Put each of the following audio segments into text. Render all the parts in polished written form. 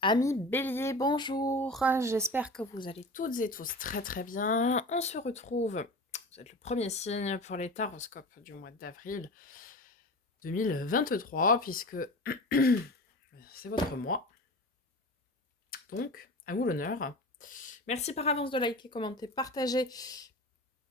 Amis Bélier, bonjour. J'espère que vous allez toutes et tous très très bien. On se retrouve, vous êtes le premier signe pour les taroscopes du mois d'avril 2023, puisque c'est votre mois. Donc, à vous l'honneur. Merci par avance de liker, commenter, partager,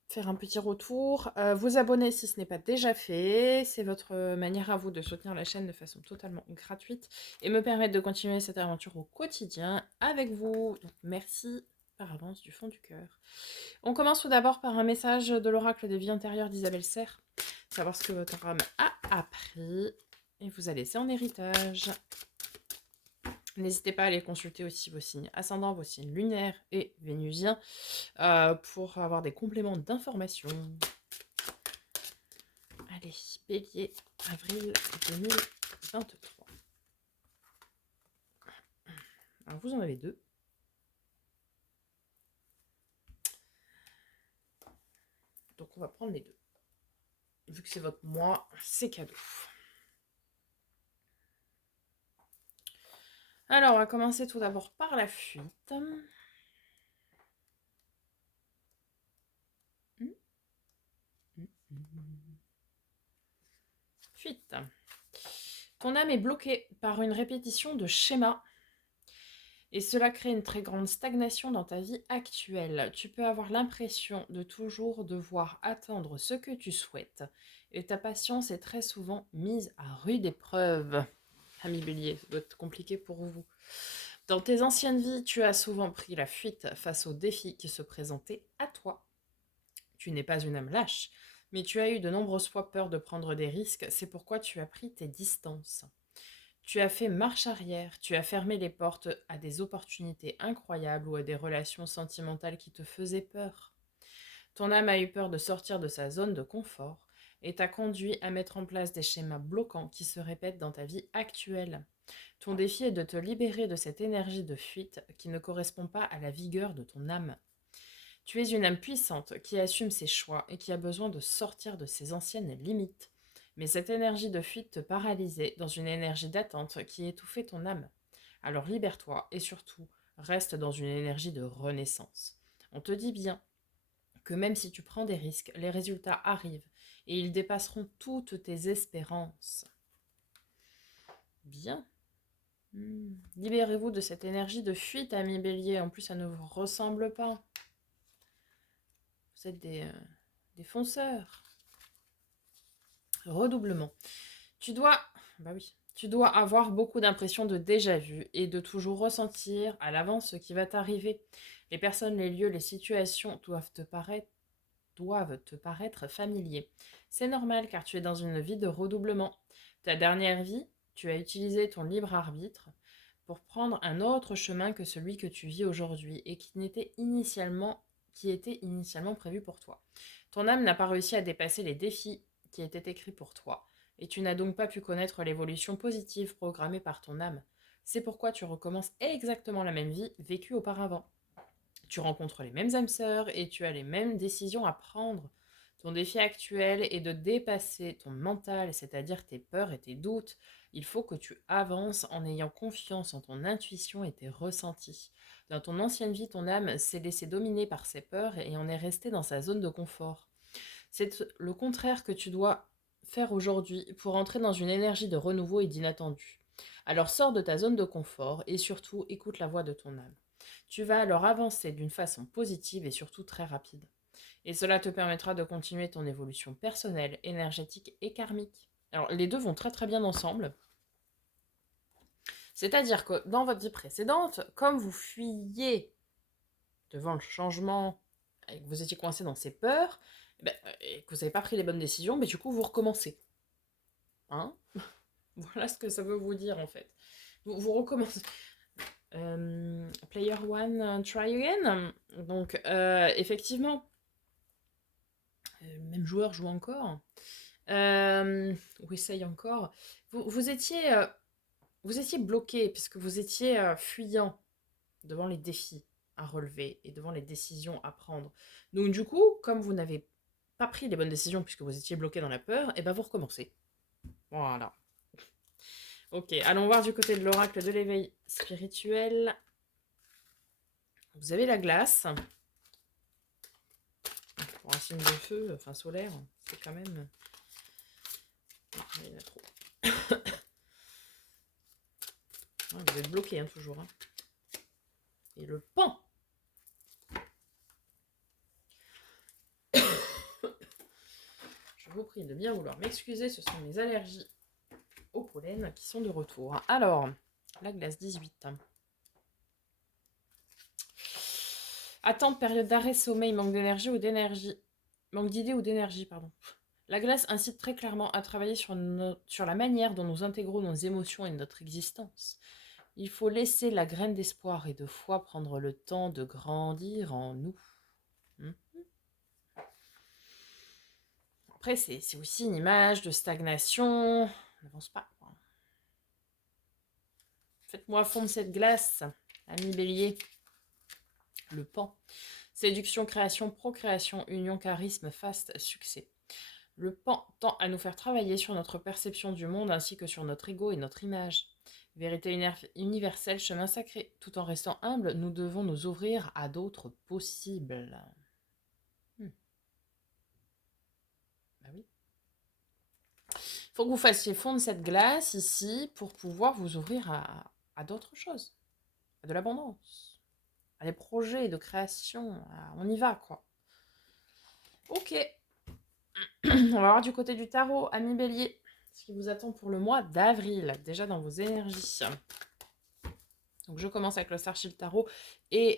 faire un petit retour, vous abonner si ce n'est pas déjà fait. C'est votre manière à vous de soutenir la chaîne de façon totalement gratuite et me permettre de continuer cette aventure au quotidien avec vous. Donc merci par avance du fond du cœur. On commence tout d'abord par un message de l'oracle des vies antérieures d'Isabelle Serre. Savoir ce que votre âme a appris et vous a laissé en héritage. N'hésitez pas à aller consulter aussi vos signes ascendants, vos signes lunaires et vénusiens pour avoir des compléments d'informations. Allez, Bélier, avril 2023. Alors, vous en avez deux. Donc, on va prendre les deux. Vu que c'est votre mois, c'est cadeau. Alors, on va commencer tout d'abord par la fuite. Fuite. Ton âme est bloquée par une répétition de schémas et cela crée une très grande stagnation dans ta vie actuelle. Tu peux avoir l'impression de toujours devoir attendre ce que tu souhaites et ta patience est très souvent mise à rude épreuve. Ami Bélier, ça doit être compliqué pour vous. Dans tes anciennes vies, tu as souvent pris la fuite face aux défis qui se présentaient à toi. Tu n'es pas une âme lâche, mais tu as eu de nombreuses fois peur de prendre des risques, c'est pourquoi tu as pris tes distances. Tu as fait marche arrière, tu as fermé les portes à des opportunités incroyables ou à des relations sentimentales qui te faisaient peur. Ton âme a eu peur de sortir de sa zone de confort et t'a conduit à mettre en place des schémas bloquants qui se répètent dans ta vie actuelle. Ton défi est de te libérer de cette énergie de fuite qui ne correspond pas à la vigueur de ton âme. Tu es une âme puissante qui assume ses choix et qui a besoin de sortir de ses anciennes limites. Mais cette énergie de fuite te paralysait dans une énergie d'attente qui étouffait ton âme. Alors libère-toi et surtout, reste dans une énergie de renaissance. On te dit bien que même si tu prends des risques, les résultats arrivent et ils dépasseront toutes tes espérances. Bien. Libérez-vous de cette énergie de fuite, ami Bélier. En plus, ça ne vous ressemble pas. Vous êtes des fonceurs. Redoublement. Tu dois, bah oui, tu dois avoir beaucoup d'impressions de déjà-vu et de toujours ressentir à l'avance ce qui va t'arriver. Les personnes, les lieux, les situations doivent te paraître familiers. C'est normal car tu es dans une vie de redoublement. Ta dernière vie, tu as utilisé ton libre arbitre pour prendre un autre chemin que celui que tu vis aujourd'hui et qui était initialement prévu pour toi. Ton âme n'a pas réussi à dépasser les défis qui étaient écrits pour toi, et tu n'as donc pas pu connaître l'évolution positive programmée par ton âme. C'est pourquoi tu recommences exactement la même vie vécue auparavant. Tu rencontres les mêmes âmes sœurs et tu as les mêmes décisions à prendre. Ton défi actuel est de dépasser ton mental, c'est-à-dire tes peurs et tes doutes. Il faut que tu avances en ayant confiance en ton intuition et tes ressentis. Dans ton ancienne vie, ton âme s'est laissée dominer par ses peurs et en est restée dans sa zone de confort. C'est le contraire que tu dois faire aujourd'hui pour entrer dans une énergie de renouveau et d'inattendu. Alors sors de ta zone de confort et surtout écoute la voix de ton âme. Tu vas alors avancer d'une façon positive et surtout très rapide. Et cela te permettra de continuer ton évolution personnelle, énergétique et karmique. Alors les deux vont très très bien ensemble. C'est-à-dire que dans votre vie précédente, comme vous fuyiez devant le changement et que vous étiez coincé dans ces peurs, et que vous n'avez pas pris les bonnes décisions, du coup vous recommencez. Hein. Voilà ce que ça veut vous dire en fait. Vous recommencez. Player one, try again. Donc effectivement, même joueur joue encore. Ou essaye encore. Vous étiez bloqué puisque vous étiez fuyant devant les défis à relever et devant les décisions à prendre. Donc du coup, comme vous n'avez pas pris les bonnes décisions puisque vous étiez bloqué dans la peur, et ben vous recommencez. Voilà. Ok, allons voir du côté de l'oracle de l'éveil spirituel. Vous avez la glace. Pour un signe de feu, enfin solaire, c'est quand même... Il y en a trop. Vous êtes bloqué, hein, toujours. Hein. Et le pan. Je vous prie de bien vouloir m'excuser, ce sont mes allergies au pollen qui sont de retour. Alors, la glace 18. Attente, période d'arrêt, sommeil, manque d'énergie ou d'énergie. Manque d'idées ou d'énergie, pardon. La glace incite très clairement à travailler sur la manière dont nous intégrons nos émotions et notre existence. Il faut laisser la graine d'espoir et de foi prendre le temps de grandir en nous. Après, c'est aussi une image de stagnation. On n'avance pas. Faites-moi fondre cette glace, ami bélier. Le pan. Séduction, création, procréation, union, charisme, faste, succès. Le pan tend à nous faire travailler sur notre perception du monde ainsi que sur notre ego et notre image. Vérité universelle, chemin sacré. Tout en restant humble, nous devons nous ouvrir à d'autres possibles. Bah oui. Il faut que vous fassiez fondre cette glace ici pour pouvoir vous ouvrir à d'autres choses, à de l'abondance, à des projets de création. On y va, quoi. Ok. On va voir du côté du tarot, ami bélier, ce qui vous attend pour le mois d'avril, déjà dans vos énergies. Donc je commence avec le Starchild Tarot et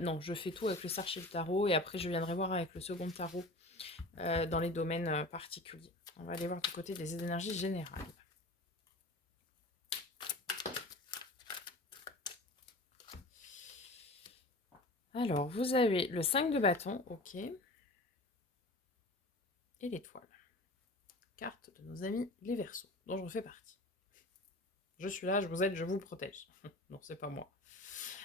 non, je fais tout avec le Starchild Tarot et après je viendrai voir avec le second tarot dans les domaines particuliers. On va aller voir du côté des énergies générales. Alors, vous avez le 5 de bâton, ok, et l'étoile. Carte de nos amis les Verseaux, dont je fais partie. Je suis là, je vous aide, je vous protège. Non, c'est pas moi.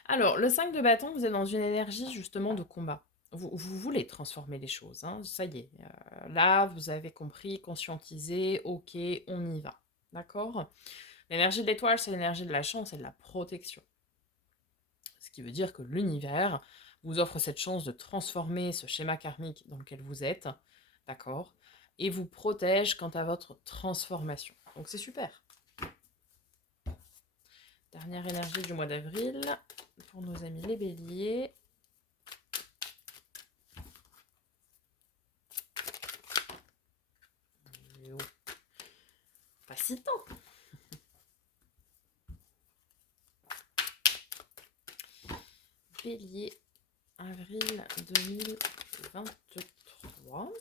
Alors, le 5 de bâton, vous êtes dans une énergie justement de combat. Vous voulez transformer les choses, hein, ça y est. Là, vous avez compris, conscientisé, ok, on y va. D'accord. L'énergie de l'étoile, c'est l'énergie de la chance et de la protection. Ce qui veut dire que l'univers vous offre cette chance de transformer ce schéma karmique dans lequel vous êtes, d'accord, et vous protège quant à votre transformation. Donc c'est super. Dernière énergie du mois d'avril pour nos amis les béliers. Pas si tant. Bélier, avril 2023.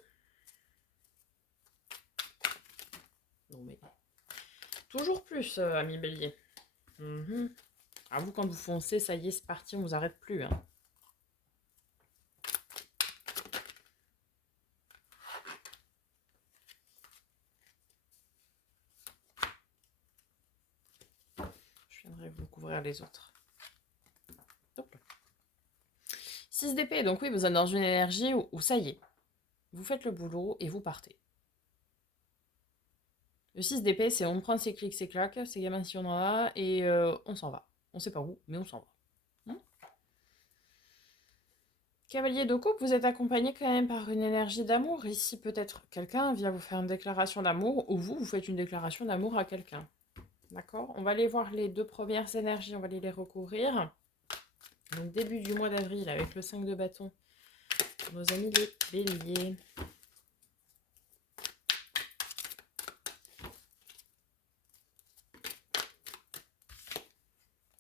Non mais... Toujours plus, ami bélier. À vous, quand vous foncez, ça y est, c'est parti, on vous arrête plus. Hein. Je viendrai vous couvrir les autres. 6 d'épée, donc oui, vous êtes dans une énergie où ça y est, vous faites le boulot et vous partez. Le 6 d'épée, c'est on prend ses clics, ses claques, ses gamins si on en a, et on s'en va. On sait pas où, mais on s'en va. Cavalier de coupe, vous êtes accompagné quand même par une énergie d'amour. Ici, peut-être quelqu'un vient vous faire une déclaration d'amour, ou vous faites une déclaration d'amour à quelqu'un. D'accord. On va aller voir les deux premières énergies, on va aller les recouvrir. Donc début du mois d'avril avec le 5 de bâton. Nos amis les béliers.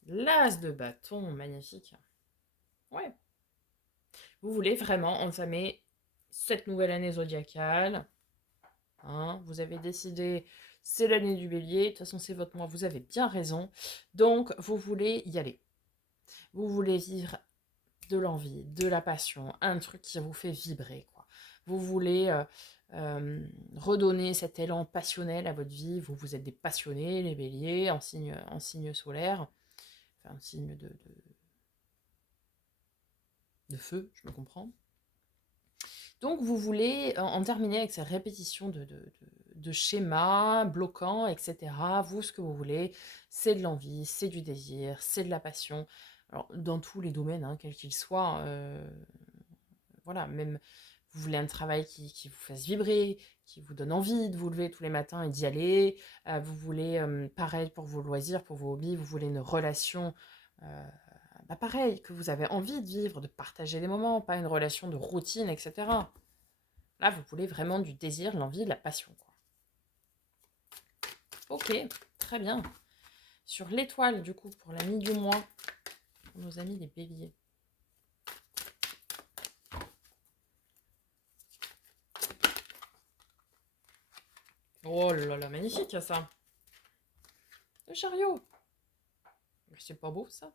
L'as de bâton, magnifique. Ouais. Vous voulez vraiment entamer cette nouvelle année zodiacale. Hein, vous avez décidé, c'est l'année du bélier. De toute façon, c'est votre mois, vous avez bien raison. Donc, vous voulez y aller. Vous voulez vivre de l'envie, de la passion, un truc qui vous fait vibrer, quoi. Vous voulez redonner cet élan passionnel à votre vie. Vous êtes des passionnés, les béliers, en signe solaire, enfin en signe de feu, je me comprends. Donc, vous voulez en terminer avec ces répétitions de schémas bloquants, etc. Vous, ce que vous voulez, c'est de l'envie, c'est du désir, c'est de la passion. Alors, dans tous les domaines, hein, quels qu'ils soient, voilà, même vous voulez un travail qui vous fasse vibrer, qui vous donne envie de vous lever tous les matins et d'y aller. Vous voulez, pareil pour vos loisirs, pour vos hobbies, vous voulez une relation, pareil, que vous avez envie de vivre, de partager des moments, pas une relation de routine, etc. Là, vous voulez vraiment du désir, de l'envie, de la passion, quoi. Ok, très bien. Sur l'étoile, du coup, pour la mi-du-mois, pour nos amis les béliers. Oh là là, magnifique ça. Le chariot. C'est pas beau ça.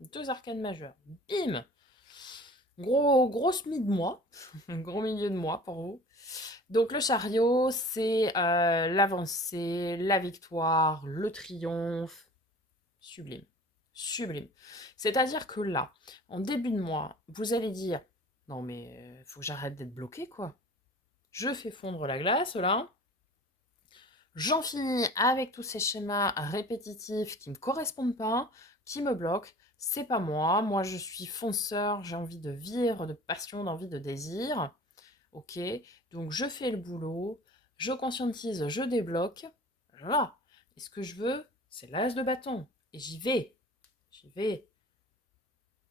2 arcanes majeures. Bim. Grosse mi-de-mois. Gros milieu de mois pour vous. Donc le chariot, c'est l'avancée, la victoire, le triomphe. Sublime. Sublime. C'est-à-dire que là, en début de mois, vous allez dire, non mais faut que j'arrête d'être bloqué, quoi. Je fais fondre la glace, là. J'en finis avec tous ces schémas répétitifs qui ne me correspondent pas, qui me bloquent. C'est pas moi. Moi, je suis fonceur, j'ai envie de vivre, de passion, d'envie, de désir. Ok, donc je fais le boulot, je conscientise, je débloque. Voilà. Et ce que je veux, c'est l'as de bâton. Et j'y vais. J'y vais.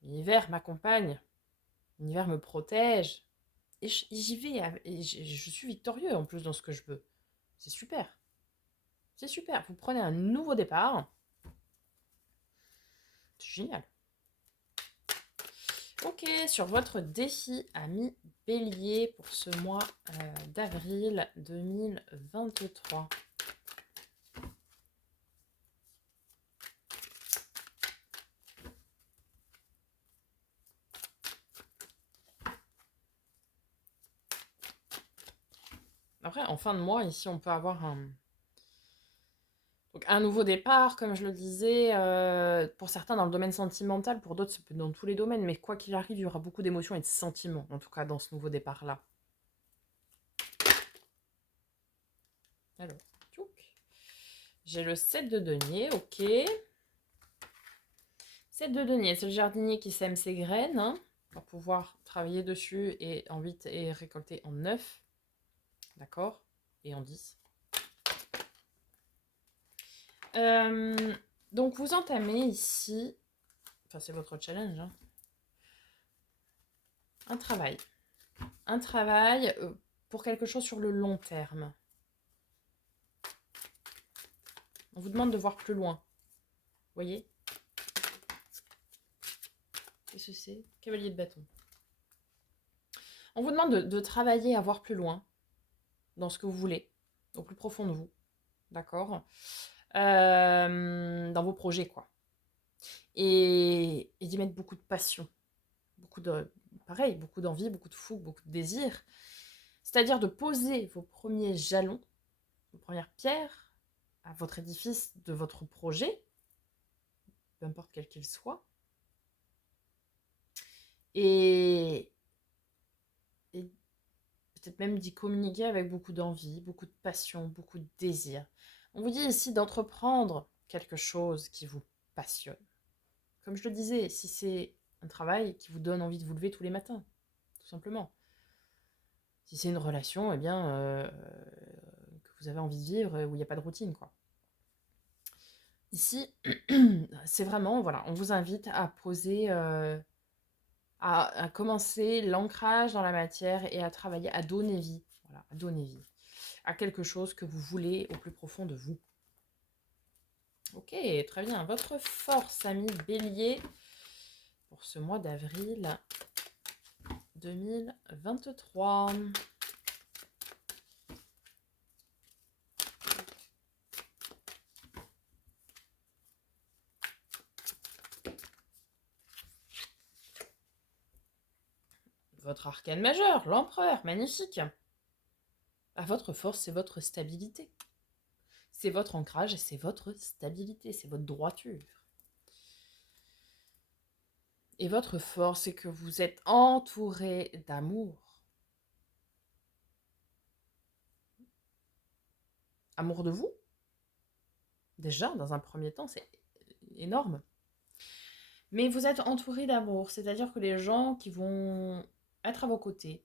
L'univers m'accompagne. L'univers me protège. Et j'y vais. Et je suis victorieux en plus dans ce que je veux. C'est super. C'est super. Vous prenez un nouveau départ. C'est génial. Ok, sur votre défi ami Bélier pour ce mois d'avril 2023. Après, en fin de mois, ici, on peut avoir donc, un nouveau départ, comme je le disais, pour certains dans le domaine sentimental, pour d'autres, ça peut être dans tous les domaines, mais quoi qu'il arrive, il y aura beaucoup d'émotions et de sentiments, en tout cas, dans ce nouveau départ-là. Alors, j'ai le 7 de denier, ok. 7 de denier, c'est le jardinier qui sème ses graines, hein, pour pouvoir travailler dessus et en 8 et récolter en 9. D'accord. Et en 10. Donc, vous entamez ici, enfin, c'est votre challenge, hein, un travail. Un travail pour quelque chose sur le long terme. On vous demande de voir plus loin. Vous voyez? Qu'est-ce que c'est? Cavalier de bâton. On vous demande de travailler à voir plus loin dans ce que vous voulez, au plus profond de vous. D'accord? Dans vos projets, quoi. Et d'y mettre beaucoup de passion. Pareil, beaucoup d'envie, beaucoup de fougue, beaucoup de désir. C'est-à-dire de poser vos premiers jalons, vos premières pierres à votre édifice de votre projet, peu importe quel qu'il soit. Et peut-être même d'y communiquer avec beaucoup d'envie, beaucoup de passion, beaucoup de désir. On vous dit ici d'entreprendre quelque chose qui vous passionne. Comme je le disais, si c'est un travail qui vous donne envie de vous lever tous les matins, tout simplement. Si c'est une relation, eh bien, que vous avez envie de vivre, où il n'y a pas de routine, quoi. Ici, c'est vraiment, voilà, on vous invite à poser, à commencer l'ancrage dans la matière et à travailler, à donner vie, voilà, à donner vie à quelque chose que vous voulez au plus profond de vous. Ok, très bien. Votre force, ami Bélier, pour ce mois d'avril 2023. Votre arcane majeur, l'empereur, magnifique. Votre force, c'est votre stabilité. C'est votre ancrage et c'est votre stabilité, c'est votre droiture. Et votre force, c'est que vous êtes entouré d'amour. amour de vous. Déjà, dans un premier temps, c'est énorme. Mais vous êtes entouré d'amour, c'est-à-dire que les gens qui vont être à vos côtés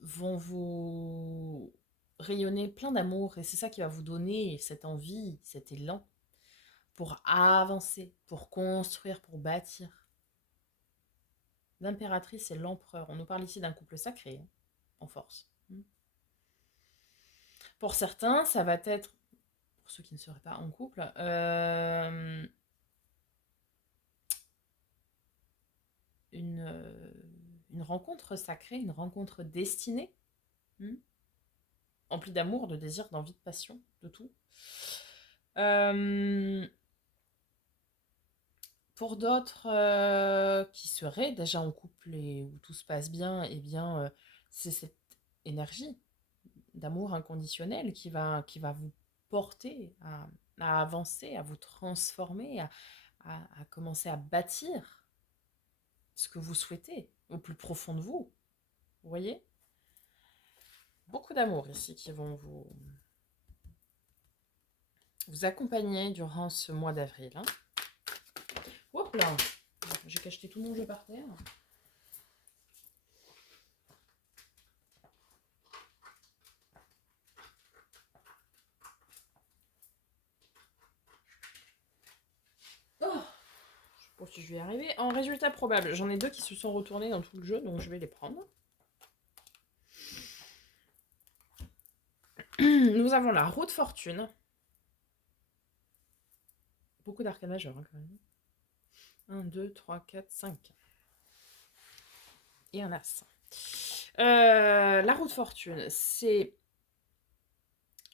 vont vous rayonner plein d'amour et c'est ça qui va vous donner cette envie, cet élan pour avancer, pour construire, pour bâtir. L'impératrice et l'empereur, on nous parle ici d'un couple sacré, hein, en force. Pour certains, ça va être, pour ceux qui ne seraient pas en couple, une rencontre sacrée, une rencontre destinée, emplie d'amour, de désir, d'envie, de passion, de tout. Pour d'autres qui seraient déjà en couple et où tout se passe bien, eh bien, c'est cette énergie d'amour inconditionnel qui va vous porter à avancer, à vous transformer, à commencer à bâtir ce que vous souhaitez au plus profond de vous. Vous voyez? Beaucoup d'amour ici qui vont vous accompagner durant ce mois d'avril. Hein. Hop là! J'ai cacheté tout mon jeu par terre. Oh, je sais pas si je vais y arriver. En résultat probable, j'en ai deux qui se sont retournés dans tout le jeu, donc je vais les prendre. Nous avons la roue de fortune. Beaucoup d'arcades majeurs, hein, quand même. 1, 2, 3, 4, 5. Et un as. La roue de fortune, c'est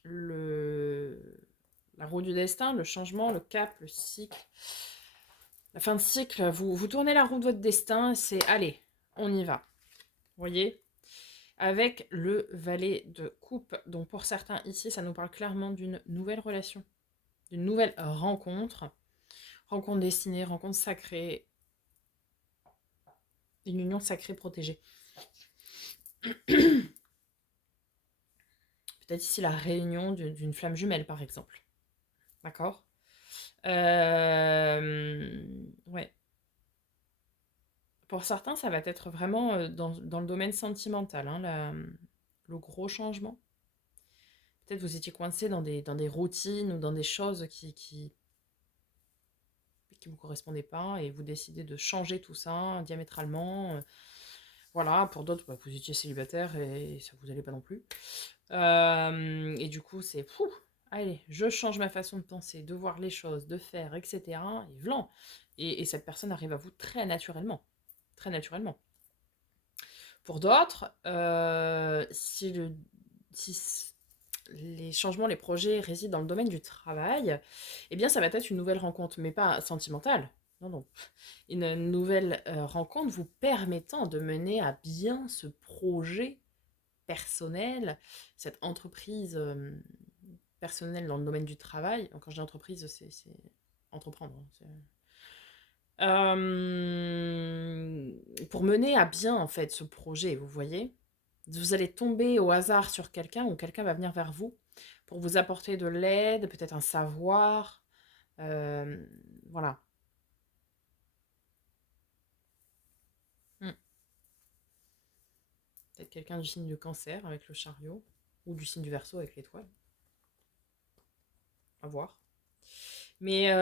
la roue du destin, le changement, le cap, le cycle. La fin de cycle, vous tournez la roue de votre destin, c'est allez, on y va. Vous voyez? Avec le valet de coupe. Donc pour certains ici, ça nous parle clairement d'une nouvelle relation, d'une nouvelle rencontre. Rencontre destinée, rencontre sacrée. Une union sacrée protégée. Peut-être ici la réunion d'une flamme jumelle, par exemple. D'accord? Ouais. Pour certains, ça va être vraiment dans le domaine sentimental, hein, le gros changement. Peut-être vous étiez coincé dans des routines ou dans des choses qui vous correspondaient pas et vous décidez de changer tout ça diamétralement. Voilà, pour d'autres, bah, vous étiez célibataire et ça vous allait pas non plus. Et du coup, c'est allez, je change ma façon de penser, de voir les choses, de faire, etc. Et vlan. Et cette personne arrive à vous très naturellement. Très naturellement. Pour d'autres, si les changements, les projets résident dans le domaine du travail, eh bien ça va être une nouvelle rencontre, mais pas sentimentale. Non, non. Une nouvelle rencontre vous permettant de mener à bien ce projet personnel, cette entreprise personnelle dans le domaine du travail. Quand je dis entreprise, c'est entreprendre. Pour mener à bien en fait ce projet, vous voyez, vous allez tomber au hasard sur quelqu'un ou quelqu'un va venir vers vous pour vous apporter de l'aide, peut-être un savoir, voilà. Peut-être quelqu'un du signe du Cancer avec le chariot ou du signe du Verseau avec l'étoile. À voir. Mais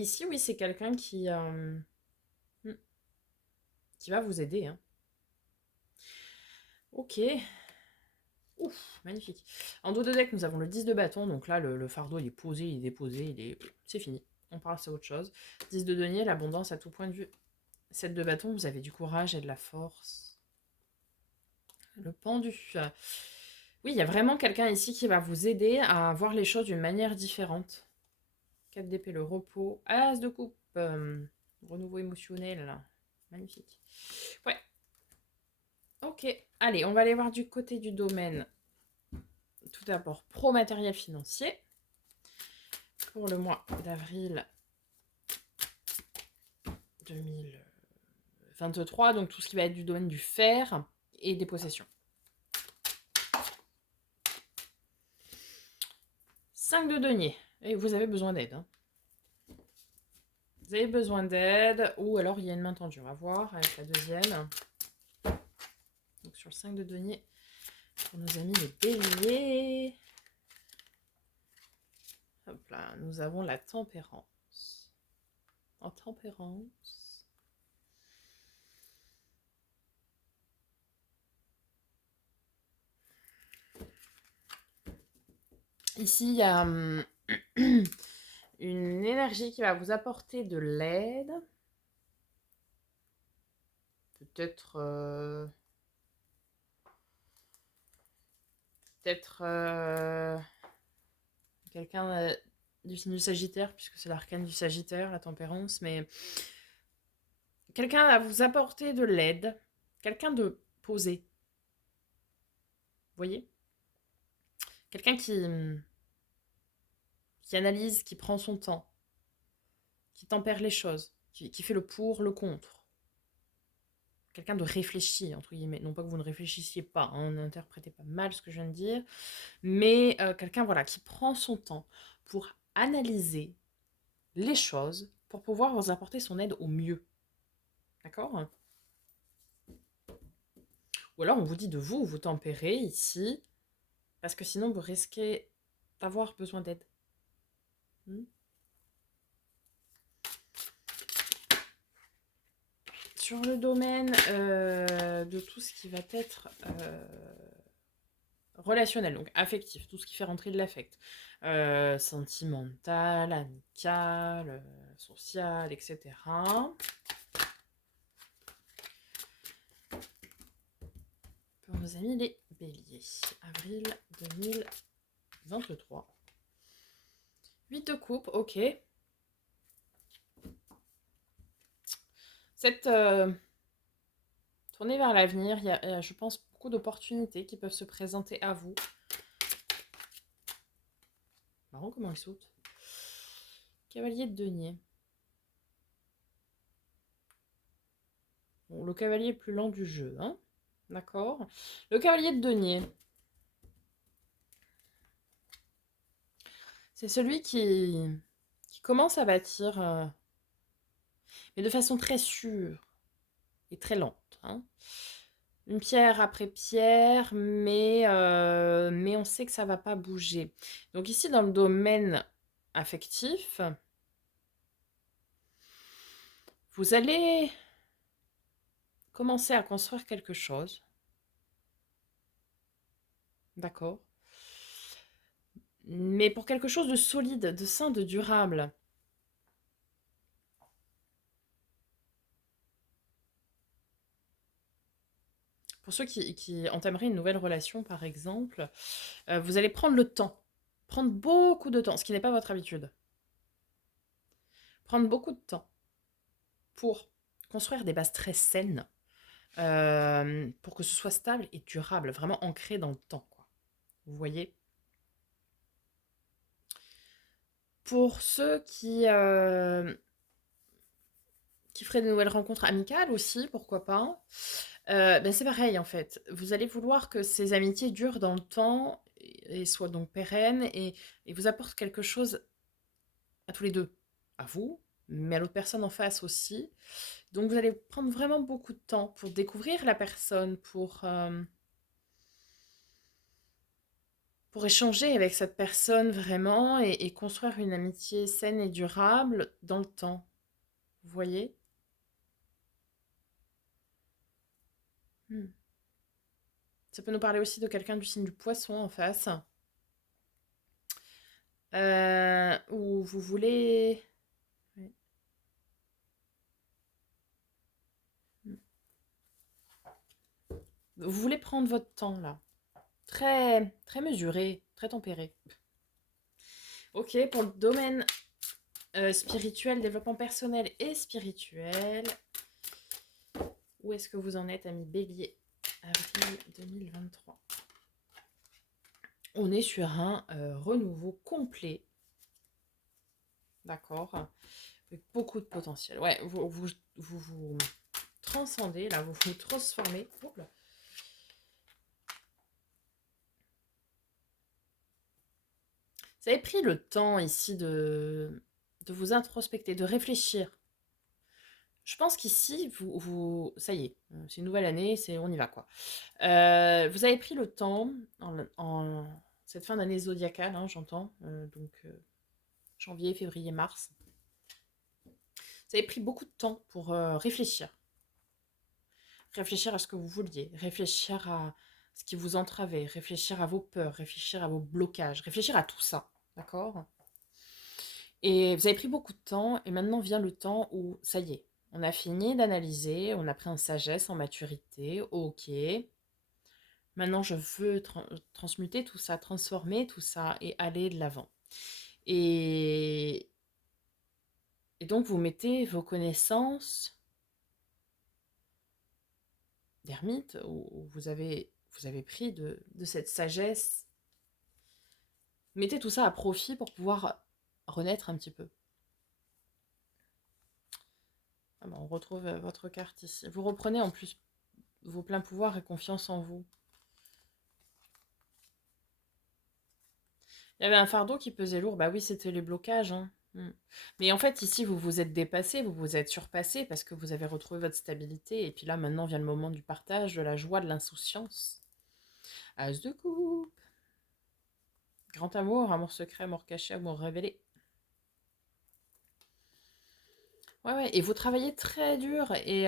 ici, oui, c'est quelqu'un qui va vous aider. Hein. Ok. Ouf, magnifique. En dos de deck, nous avons le 10 de bâton. Donc là, le fardeau, il est posé, il est déposé, c'est fini. On passe à autre chose. 10 de denier, l'abondance à tout point de vue. 7 de bâton, vous avez du courage et de la force. Le pendu. Oui, il y a vraiment quelqu'un ici qui va vous aider à voir les choses d'une manière différente. 4 d'épée, le repos. As de coupe. Renouveau émotionnel. Magnifique. Ouais. Ok. Allez, on va aller voir du côté du domaine. Tout d'abord, pro matériel financier. Pour le mois d'avril 2023. Donc tout ce qui va être du domaine du fer et des possessions. 5 de denier. Et vous avez besoin d'aide. Hein. Vous avez besoin d'aide. Ou alors il y a une main tendue. On va voir avec la deuxième. Donc sur le 5 de denier, pour nos amis les béliers. Hop là, nous avons la tempérance. En tempérance. Ici, il y a une énergie qui va vous apporter de l'aide. Peut-être quelqu'un du signe du Sagittaire, puisque c'est l'arcane du Sagittaire, la tempérance, mais quelqu'un va vous apporter de l'aide, quelqu'un de posé. Vous voyez? Quelqu'un qui analyse, qui prend son temps, qui tempère les choses, qui fait le pour, le contre. Quelqu'un de réfléchi, entre guillemets. Non pas que vous ne réfléchissiez pas, hein, n'interprétez pas mal ce que je viens de dire, mais quelqu'un voilà, qui prend son temps pour analyser les choses, pour pouvoir vous apporter son aide au mieux. D'accord? Ou alors on vous dit de vous tempérer ici, parce que sinon vous risquez d'avoir besoin d'aide. Sur le domaine de tout ce qui va être relationnel, donc affectif, tout ce qui fait rentrer de l'affect, sentimental, amical, social, etc. Pour nos amis les béliers, avril 2023. 8 de coupe, ok. Cette tournée vers l'avenir, il y a, je pense, beaucoup d'opportunités qui peuvent se présenter à vous. Marrant comment il saute. Cavalier de denier. Bon, le cavalier est plus lent du jeu, hein. D'accord. Le cavalier de denier. C'est celui qui commence à bâtir, mais de façon très sûre et très lente. Hein. Une pierre après pierre, mais on sait que ça ne va pas bouger. Donc ici, dans le domaine affectif, vous allez commencer à construire quelque chose. D'accord. Mais pour quelque chose de solide, de sain, de durable. Pour ceux qui entameraient une nouvelle relation, par exemple, vous allez prendre le temps. Prendre beaucoup de temps, ce qui n'est pas votre habitude. Prendre beaucoup de temps pour construire des bases très saines, pour que ce soit stable et durable, vraiment ancré dans le temps, quoi. Vous voyez? Pour ceux qui feraient de nouvelles rencontres amicales aussi, pourquoi pas, ben c'est pareil en fait. Vous allez vouloir que ces amitiés durent dans le temps et soient donc pérennes et vous apportent quelque chose à tous les deux. À vous, mais à l'autre personne en face aussi. Donc vous allez prendre vraiment beaucoup de temps pour découvrir la personne, pour échanger avec cette personne vraiment et construire une amitié saine et durable dans le temps. Vous voyez? Ça peut nous parler aussi de quelqu'un du signe du poisson en face. Où vous voulez... Vous voulez prendre votre temps là. Très, très mesuré, très tempéré. Ok, pour le domaine spirituel, développement personnel et spirituel. Où est-ce que vous en êtes, ami Bélier? Avril 2023. On est sur un renouveau complet. D'accord. Avec beaucoup de potentiel. Ouais, vous transcendez, là, vous vous transformez. Oh là. Vous avez pris le temps ici de vous introspecter, de réfléchir. Je pense qu'ici, ça y est, c'est une nouvelle année, on y va quoi. Vous avez pris le temps, en cette fin d'année zodiacale, hein, j'entends, donc janvier, février, mars. Vous avez pris beaucoup de temps pour réfléchir. Réfléchir à ce que vous vouliez, réfléchir à ce qui vous entravait, réfléchir à vos peurs, réfléchir à vos blocages, réfléchir à tout ça, d'accord? Et vous avez pris beaucoup de temps, et maintenant vient le temps où, ça y est, on a fini d'analyser, on a pris en sagesse, en maturité, ok. Maintenant, je veux transmuter tout ça, transformer tout ça et aller de l'avant. Et, et donc, vous mettez vos connaissances d'ermite, où vous avez pris de cette sagesse. Mettez tout ça à profit pour pouvoir renaître un petit peu. Ah ben, on retrouve votre carte ici. Vous reprenez en plus vos pleins pouvoirs et confiance en vous. Il y avait un fardeau qui pesait lourd. Bah oui, c'était les blocages, hein. Mais en fait, ici, vous vous êtes dépassé, vous vous êtes surpassé parce que vous avez retrouvé votre stabilité. Et puis là, maintenant vient le moment du partage, de la joie, de l'insouciance. As de coupe. Grand amour, amour secret, amour caché, amour révélé. Ouais, ouais. Et vous travaillez très dur et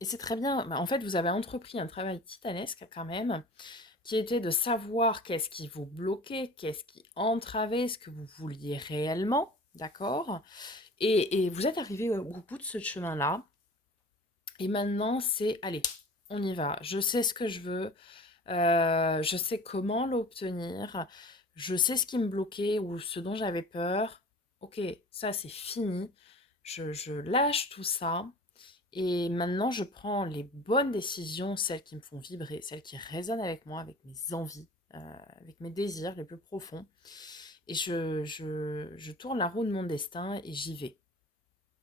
c'est très bien. Bah, en fait, vous avez entrepris un travail titanesque quand même, qui était de savoir qu'est-ce qui vous bloquait, qu'est-ce qui entravait ce que vous vouliez réellement, d'accord? Et vous êtes arrivé au bout de ce chemin-là. Et maintenant, c'est, allez, on y va. Je sais ce que je veux, je sais comment l'obtenir, je sais ce qui me bloquait ou ce dont j'avais peur. Ok, ça c'est fini. Je lâche tout ça. Et maintenant, je prends les bonnes décisions, celles qui me font vibrer, celles qui résonnent avec moi, avec mes envies, avec mes désirs les plus profonds. Et je tourne la roue de mon destin et j'y vais.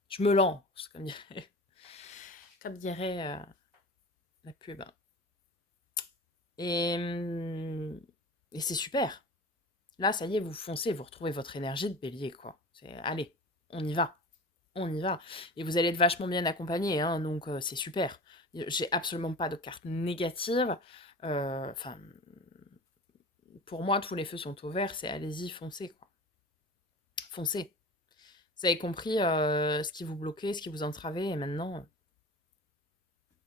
Je me lance, comme dirait la pub. Et, hum, et c'est super. Là, ça y est, vous foncez, vous retrouvez votre énergie de bélier, quoi. Allez, on y va. On y va. Et vous allez être vachement bien accompagné, hein, donc c'est super. J'ai absolument pas de carte négative. Enfin, pour moi, tous les feux sont au vert, c'est allez-y, foncez, quoi. Foncez. Vous avez compris ce qui vous bloquait, ce qui vous entravait, et maintenant,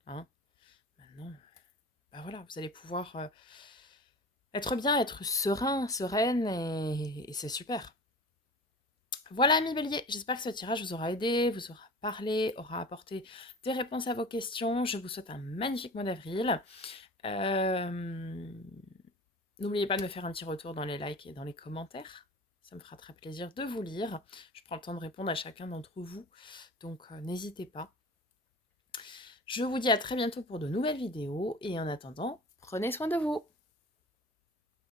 hein, maintenant, bah voilà, vous allez pouvoir être bien, être serein, sereine, et c'est super. Voilà, mes béliers, j'espère que ce tirage vous aura aidé, vous aura parlé, aura apporté des réponses à vos questions. Je vous souhaite un magnifique mois d'avril. Euh, N'oubliez pas de me faire un petit retour dans les likes et dans les commentaires. Ça me fera très plaisir de vous lire. Je prends le temps de répondre à chacun d'entre vous, donc n'hésitez pas. Je vous dis à très bientôt pour de nouvelles vidéos, et en attendant, prenez soin de vous.